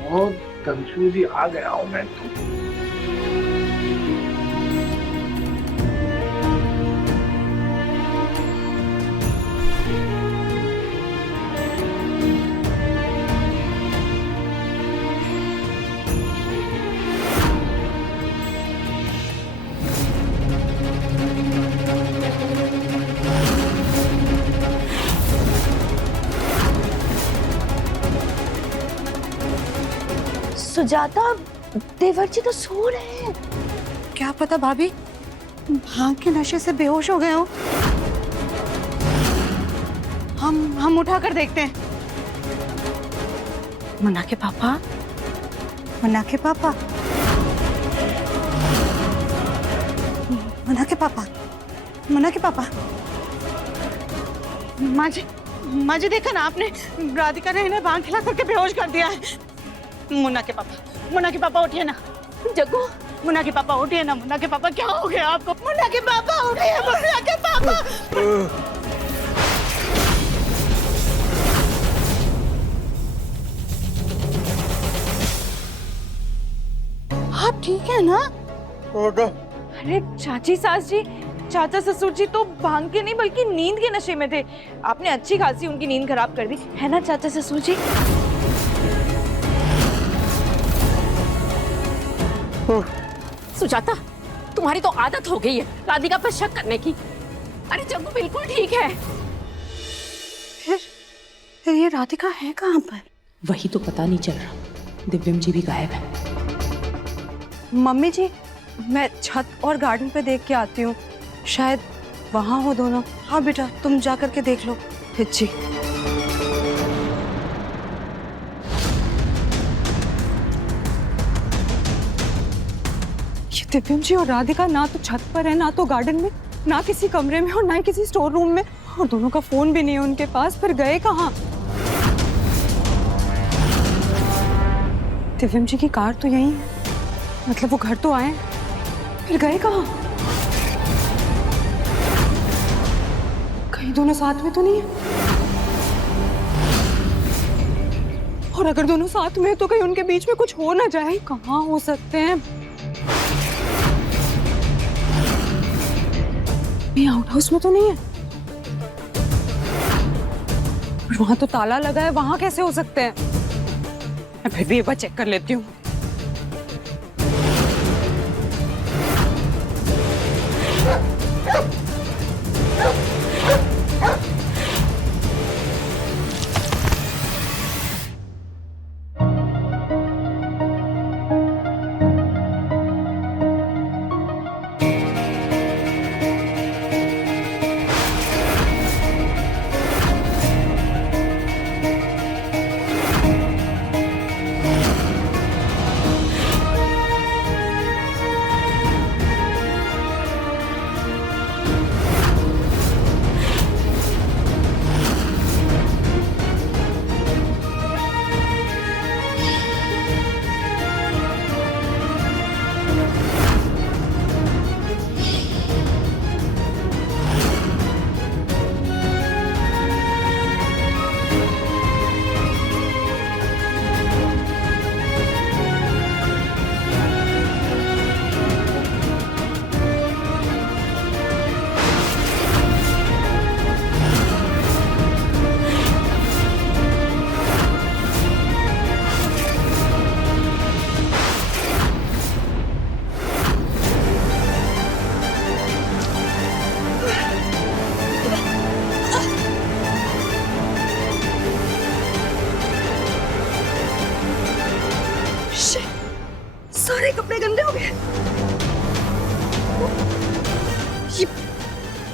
बहुत कंफ्यूज आ गया हूं मैं तो। सुजाता, देवर जी तो सो रहे हैं। क्या पता भाभी, भांग के नशे से बेहोश हो गए हो। हम उठा कर देखते हैं। मुन्ना के पापा, मुन्ना के पापा, मुन्ना के पापा, मुन्ना के पापा। माँ जी देखा ना आपने, राधिका ने इन्हें भांग खिला करके बेहोश कर दिया है। मुन्ना के पापा उठिए ना। जग्गू, मुन्ना के पापा उठिए ना। मुन्ना के पापा, क्या हो गया आपको? मुन्ना के पापा उठिए, मुन्ना के पापा। आप ठीक है ना? अरे चाची सास जी, चाचा ससुर जी तो भांग के नहीं बल्कि नींद के नशे में थे। आपने अच्छी खासी उनकी नींद खराब कर दी है ना चाचा ससुर जी? सुजाता, तुम्हारी तो आदत हो गई है राधिका पर शक करने की। अरे जग्गू बिल्कुल ठीक है। फिर ये राधिका है कहाँ पर? वही तो पता नहीं चल रहा। दिव्यम जी भी गायब है। मम्मी जी, मैं छत और गार्डन पे देख के आती हूँ, शायद वहाँ हो दोनों। हाँ बेटा, तुम जा करके देख लो। जी। ये दिव्यम जी और राधिका ना तो छत पर है, ना तो गार्डन में, ना किसी कमरे में और ना ही किसी स्टोर रूम में, और दोनों का फोन भी नहीं है उनके पास। फिर गए कहाँ? दिव्यम जी की कार तो यही है, मतलब वो घर तो आए, फिर गए कहाँ? कहीं दोनों साथ में तो नहीं है? और अगर दोनों साथ में है तो कहीं उनके बीच में कुछ हो ना जाए। कहाँ हो सकते हैं? ये आउट हाउस में तो नहीं है, वहां तो ताला लगा है, वहां कैसे हो सकते हैं? मैं फिर भी एक बार चेक कर लेती हूँ।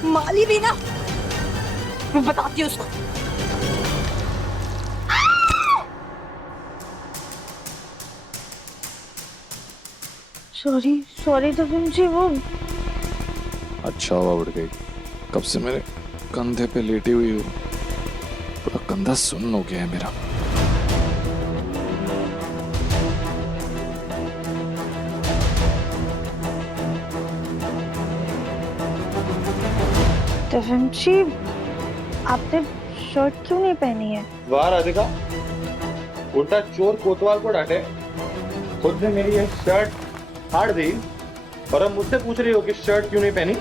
माली भी ना, मैं बताती हूँ उसको। सॉरी सॉरी दिव्यम जी, वो अच्छा हुआ उड़ गई। कब से मेरे कंधे पे लेटी हुई हो, पूरा कंधा सुन्न हो गया है मेरा। दिव्यम जी, आपने शर्ट क्यों नहीं पहनी है? वाह राधिका, उल्टा चोर कोतवाल को डांटे। खुद ने मेरी ये शर्ट फाड़ दी और अब मुझसे पूछ रही हो कि शर्ट क्यों नहीं पहनी।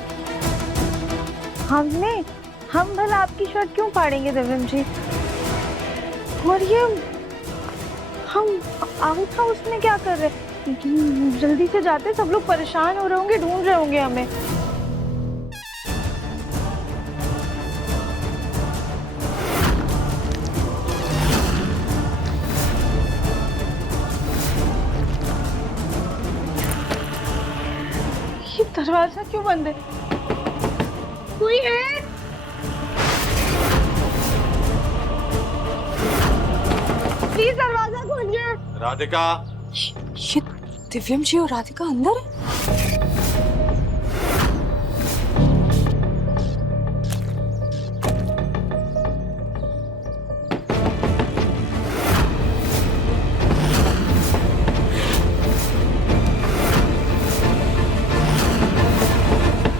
हम भला आपकी शर्ट क्यों फाड़ेंगे दिव्यम जी? और ये हम आउट हाउस में क्या कर रहे हैं? जल्दी से जाते, सब लोग परेशान हो रहे होंगे, ढूंढ रहे होंगे हमें। ये दरवाजा क्यों बंद है? कोई है? प्लीज दरवाजा खोलिए। राधिका, ये दिव्यम जी और राधिका अंदर है?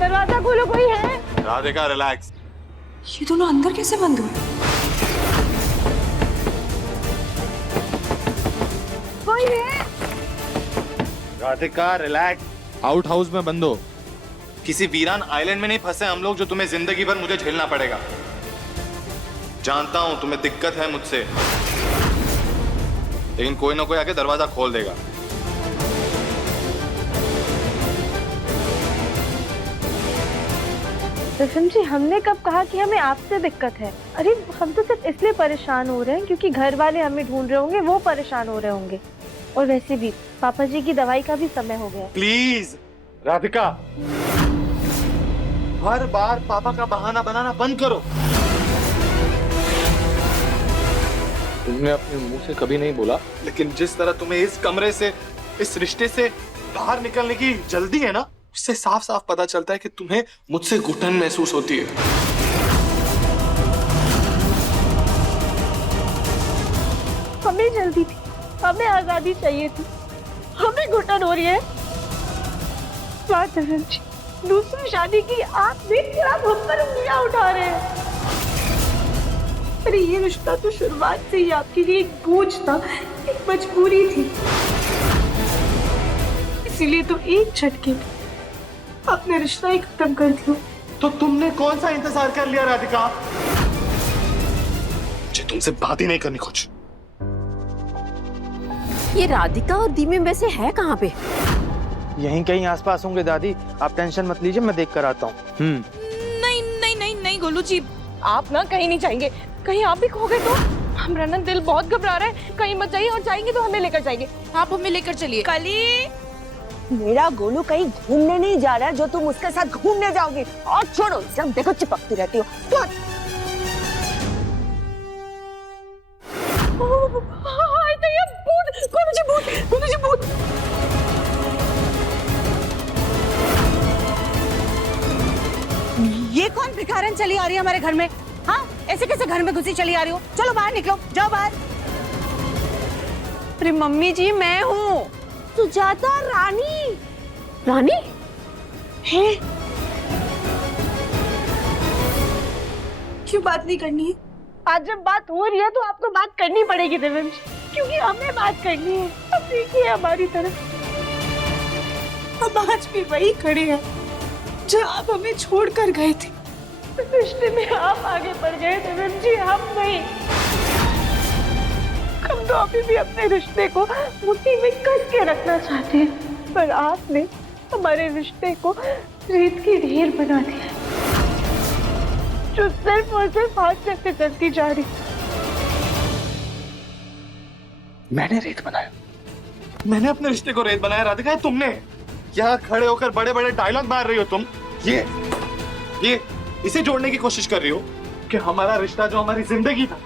दरवाजा खोलो, कोई है? राधिका रिलैक्स। ये दोनों अंदर कैसे बंद हुए? कोई है? राधिका रिलैक्स। आउट हाउस में बंद हो। किसी वीरान आइलैंड में नहीं फंसे हम लोग जो तुम्हें जिंदगी भर मुझे झेलना पड़ेगा। जानता हूं तुम्हें दिक्कत है मुझसे, लेकिन कोई ना कोई आके दरवाजा खोल देगा। दिव्यम जी, हमने कब कहा कि हमें आपसे दिक्कत है? अरे हम तो सिर्फ इसलिए परेशान हो रहे हैं क्योंकि घर वाले हमें ढूंढ रहे होंगे, वो परेशान हो रहे होंगे। और वैसे भी पापा जी की दवाई का भी समय हो गया। प्लीज राधिका, हर बार पापा का बहाना बनाना बंद करो। तुमने अपने मुंह से कभी नहीं बोला, लेकिन जिस तरह तुम्हें इस कमरे से, इस रिश्ते से बाहर निकलने की जल्दी है ना, उससे साफ साफ पता चलता है कि तुम्हें मुझसे घुटन महसूस होती है। हमें जल्दी थी, हमें आजादी चाहिए थी, हमें घुटन हो रही है। बात दिव्यम जी, दूसरी शादी की आप भी खिलाफ हम पर उंगलियां उठा रहे हैं। अरे ये रिश्ता तो शुरुआत से ही आपके लिए एक बोझ था, एक मजबूरी थी। इसीलिए तो एक झटके में आपने रिश्ता ही खत्म कर दिया। तो तुमने कौन सा इंतजार कर लिया राधिका? मुझे तुमसे बात ही नहीं करनी कुछ। ये राधिका और दिव्यम वैसे है कहाँ पे? यहीं कहीं आसपास होंगे दादी, आप टेंशन मत लीजिए, मैं देख कर आता हूँ। नहीं नहीं नहीं नहीं गोलू जी, आप ना कहीं नहीं जाएंगे। कहीं आप भी खो गए तो हमारा ना दिल बहुत घबरा रहा है। कहीं मत जाइए, और जाएंगे तो हमें लेकर जाएंगे। आप हमें लेकर चलिए। कली, मेरा गोलू कहीं घूमने नहीं जा रहा है जो तुम उसके साथ घूमने जाओगी। और छोड़ो, जब देखो चिपकती रहती हो। गोलू जी भूत, गोलू जी भूत। ये कौन भिखारन चली आ रही है हमारे घर में? हाँ, ऐसे कैसे घर में घुसी चली आ रही हो? चलो बाहर निकलो, जाओ बाहर। अरे मम्मी जी, मैं हूँ सुजाता रानी। रानी है? क्यों बात नहीं करनी है? आज जब बात हो रही है तो आपको बात करनी पड़ेगी दिव्यम जी, क्योंकि हमें बात करनी है। अब देखिए हमारी तरफ, अब आज भी वही खड़े हैं जो आप हमें छोड़कर गए थे। रिश्ते में आप आगे बढ़ गए दिव्यम जी, हम नहीं। हम तो अभी भी अपने रिश्ते को मुट्ठी में कस के रखना चाहते हैं, पर आपने हमारे रिश्ते को रेत की ढेर बना दिया, जो सिर्फ और सिर्फ हाथ से फिसलती जा रही। मैंने रेत बनाया? मैंने अपने रिश्ते को रेत बनाया राधिका? तुमने यहाँ खड़े होकर बड़े बड़े डायलॉग मार रही हो तुम। ये ये इसे जोड़ने की कोशिश कर रही हो कि हमारा रिश्ता जो हमारी जिंदगी था,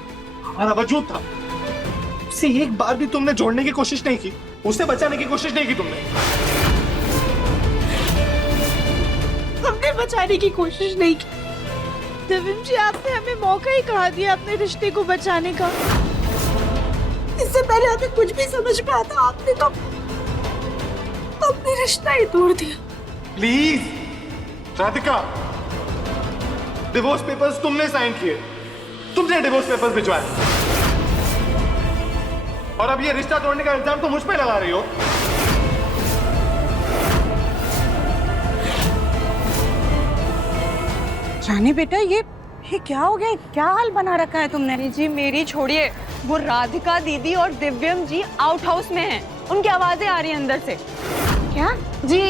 हमारा वजूद था, उसे एक बार भी तुमने जोड़ने की कोशिश नहीं की, उसे बचाने की कोशिश नहीं की तुमने। हमने बचाने की कोशिश नहीं की दिव्यम जी, आपने हमें मौका ही कहा दिया अपने रिश्ते को बचाने का। इससे पहले हमें कुछ भी समझ में आता, आपने तो अपने रिश्ता ही तोड़ दिया। प्लीज राधिका, डिवोर्स पेपर्स तुमने साइन किए, तुमने डिवोर्स पेपर्स भिजवाए, और अब ये रिश्ता तोड़ने का इल्जाम तो मुझ पे लगा रही हो। रानी बेटा, ये क्या हो गया? क्या हाल बना रखा है तुमने? जी मेरी छोड़िए, वो राधिका दीदी और दिव्यम जी आउट हाउस में हैं। उनकी आवाजें आ रही हैं अंदर से। क्या? जी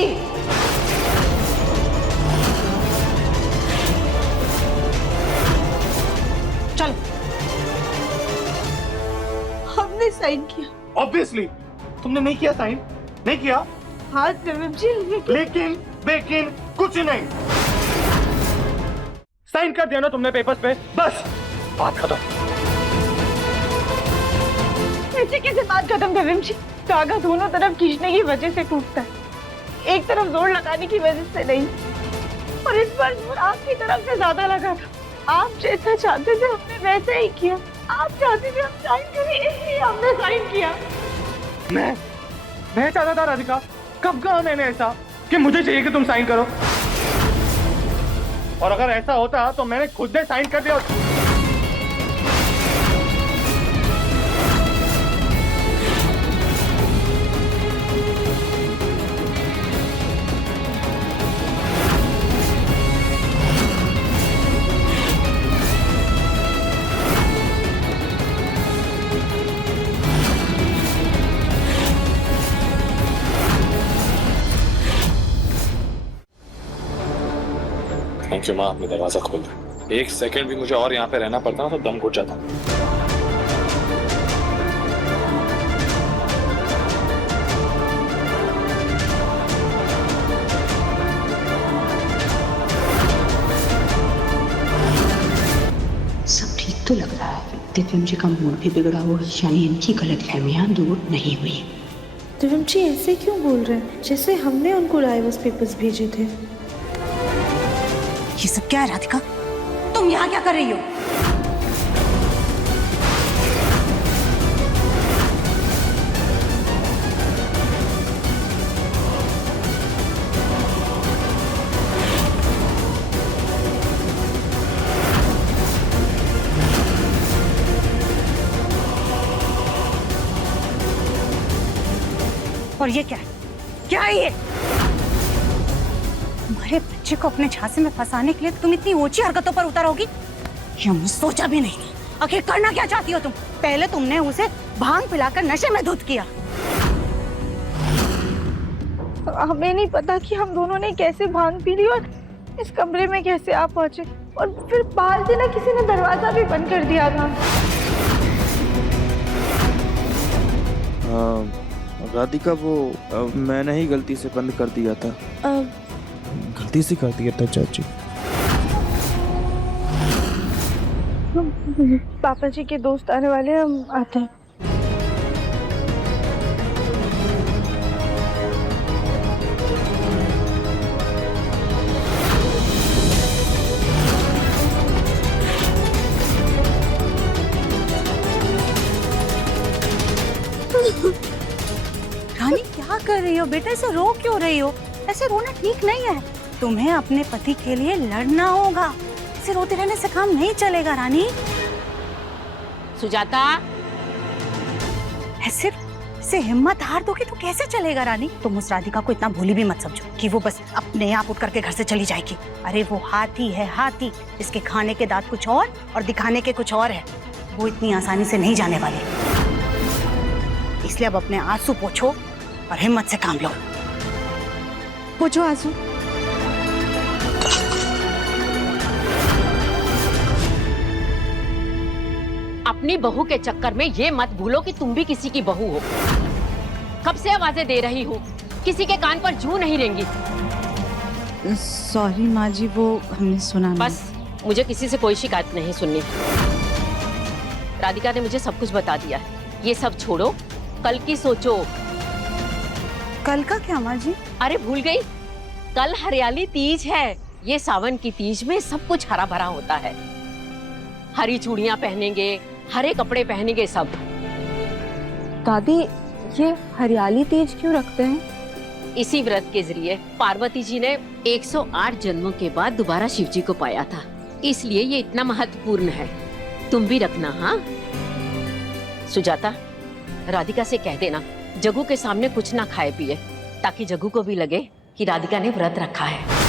चलो। हमने साइन किया। ऑब्वियसली तुमने नहीं किया साइन, नहीं किया। हाँ दिव्यम जी, लेकिन कुछ नहीं। साइन कर दिया ना तुमने पेपर्स पे, बस बात खत्म। ऐसे कैसे बात खत्म दिव्यम जी? धागा दोनों तरफ खींचने की वजह से टूटता है, एक तरफ जोर लगाने की वजह से नहीं। और इस बार जोर आपकी तरफ से ज्यादा लगा था। आप जैसा चाहते थे हमने वैसा ही किया। आप चाहते थे हम साइन करें, इसलिए हमने साइन किया। मैं चाहता था राधिका, कब कहा मैंने ऐसा कि मुझे चाहिए कि तुम साइन करो? और अगर ऐसा होता तो मैंने खुद ने साइन कर दिया। थैंक यू माँ, आपने दरवाजा खोल दिया। एक सेकंड भी मुझे और यहाँ पे रहना पड़ता ना तो दम घुट जाता। सब ठीक तो लग रहा है। दिव्यम जी का मूड भी बिगड़ा हुआ है, यानी इनकी गलतफहमियां दूर नहीं हुई। दिव्यम जी ऐसे क्यों बोल रहे हैं, जैसे हमने उनको डाइवोर्स पेपर्स भेजे थे? ये सब क्या है राधिका? तुम यहाँ क्या कर रही हो? और ये क्या है? क्या है ये? तुम्हारे बच्चे को अपने झांसे में फंसाने के लिए तुम इतनी ऊंची हरकतों पर उतरोगी, ये हमने सोचा भी नहीं। आखिर करना क्या चाहती हो तुम? पहले तुमने उसे भांग पिलाकर नशे में धुत किया। हमें नहीं पता कि हम दोनों ने कैसे भांग पी ली और इस कमरे में कैसे आ पहुंचे, और फिर बाहर से ना किसी ने दरवाजा भी बंद कर दिया था। राधिका, वो मैंने ही गलती से बंद कर दिया था। गलती से कर दिया था चाची। पापा जी के दोस्त आने वाले हैं, हम आते हैं। रानी क्या कर रही हो बेटा? ऐसे रो क्यों रही हो? ऐसे रोना ठीक नहीं है। तुम्हें अपने पति के लिए लड़ना होगा। ऐसे रोते रहने से काम नहीं चलेगा रानी। सुजाता, ऐसे हिम्मत हार दोगी तो कैसे चलेगा रानी? तुम उस राधिका को इतना भोली भी मत समझो कि वो बस अपने आप उठ करके घर से चली जाएगी। अरे वो हाथी है, हाथी, जिसके खाने के दांत कुछ और दिखाने के कुछ और है। वो इतनी आसानी से नहीं जाने वाली। इसलिए अब अपने आंसू पोंछो और हिम्मत से काम लो। पोंछो आंसू। अपनी बहू के चक्कर में ये मत भूलो कि तुम भी किसी की बहू हो। कब से आवाजें दे रही हो, किसी के कान पर जू नहीं रेंगी। सॉरी माँ जी, वो हमने सुना नहीं। बस, मुझे किसी से कोई शिकायत नहीं सुननी। राधिका ने मुझे सब कुछ बता दिया है। ये सब छोड़ो, कल की सोचो। कल का क्या माँ जी? अरे भूल गई, कल हरियाली तीज है। ये सावन की तीज में सब कुछ हरा भरा होता है। हरी चूड़ियां पहनेंगे, हरे कपड़े पहनेंगे सब। दादी, ये हरियाली तीज क्यों रखते हैं? इसी व्रत के जरिए पार्वती जी ने 108 जन्मों के बाद दोबारा शिव जी को पाया था, इसलिए ये इतना महत्वपूर्ण है। तुम भी रखना। हाँ सुजाता, राधिका से कह देना जग्गू के सामने कुछ ना खाए पिए, ताकि जग्गू को भी लगे कि राधिका ने व्रत रखा है।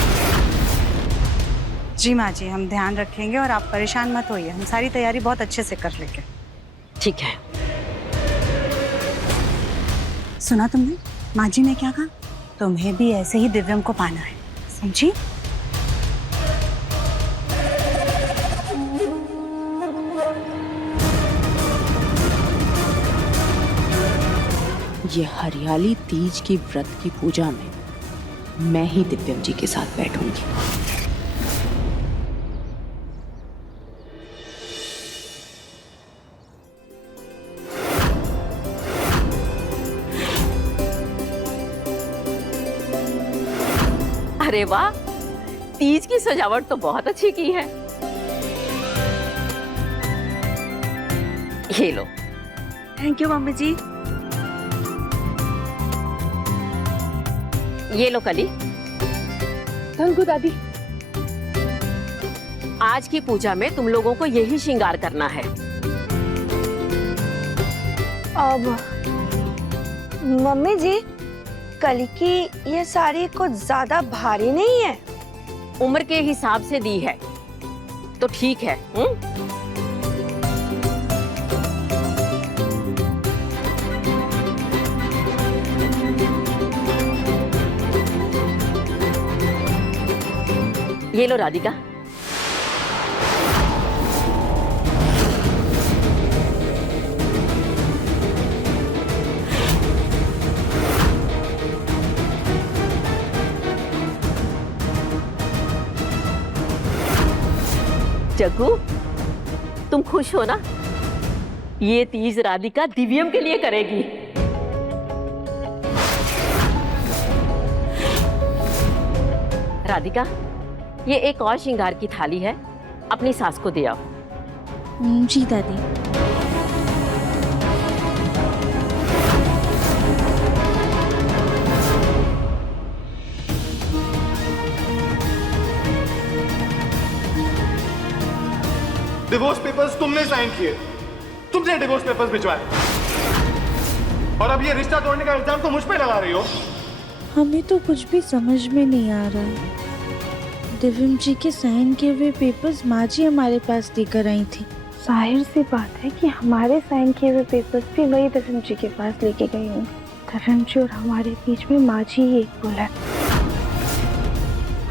जी माँ जी, हम ध्यान रखेंगे और आप परेशान मत होइए, हम सारी तैयारी बहुत अच्छे से कर लेंगे। ठीक है। सुना तुमने माँ जी ने क्या कहा? तुम्हें भी ऐसे ही दिव्यम को पाना है, समझी? ये हरियाली तीज की व्रत की पूजा में मैं ही दिव्यम जी के साथ बैठूंगी। अरे वाह, तीज की सजावट तो बहुत अच्छी की है। ये लो। थैंक यू मम्मी जी। ये लो कली। थैंक यू दादी। आज की पूजा में तुम लोगों को यही श्रृंगार करना है। अब मम्मी जी, कल की ये साड़ी कुछ ज्यादा भारी नहीं है? उम्र के हिसाब से दी है तो ठीक है। ये लो राधिका। जग्गू, तुम खुश हो ना? ये तीज राधिका दिव्यम के लिए करेगी। राधिका, ये एक और श्रृंगार की थाली है, अपनी सास को दे आओ। जी दादी। डिवोर्स पेपर्स तुमने साइन किए, तुमने डिवोर्स पेपर्स भिजवाए, और अब ये रिश्ता तोड़ने का इल्जाम तो मुझ पे लगा रही हो। हमें तो कुछ भी समझ में नहीं आ रहा है। दिव्यम जी के साइन किए हुए पेपर्स माँ जी हमारे पास देकर आई थी। जाहिर सी बात है कि हमारे साइन किए हुए पेपर्स भी वही दिव्यम जी के पास लेके गई होंगी। दिव्यम जी और हमारे बीच में माँ जी ही एक बोला है।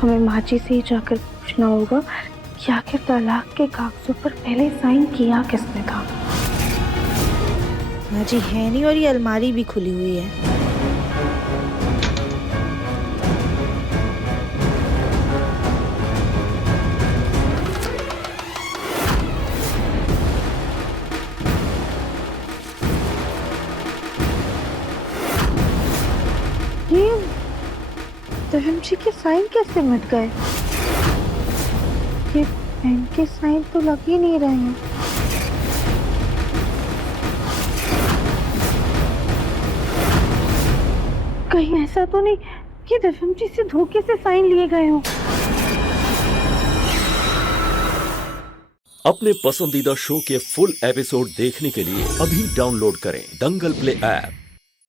हमें माँ जी से ही जाकर पूछना होगा कि आखिर तलाक के कागजों पर पहले साइन किया किसने था। माँ जी है नहीं और ये अलमारी भी खुली हुई है। दिव्यम जी के साइन कैसे मिट गए? ये पेन के साइन तो लग ही नहीं रहे हैं। कहीं ऐसा तो नहीं कि दिव्यम जी से धोखे से साइन लिए गए हों? अपने पसंदीदा शो के फुल एपिसोड देखने के लिए अभी डाउनलोड करें दंगल प्ले ऐप।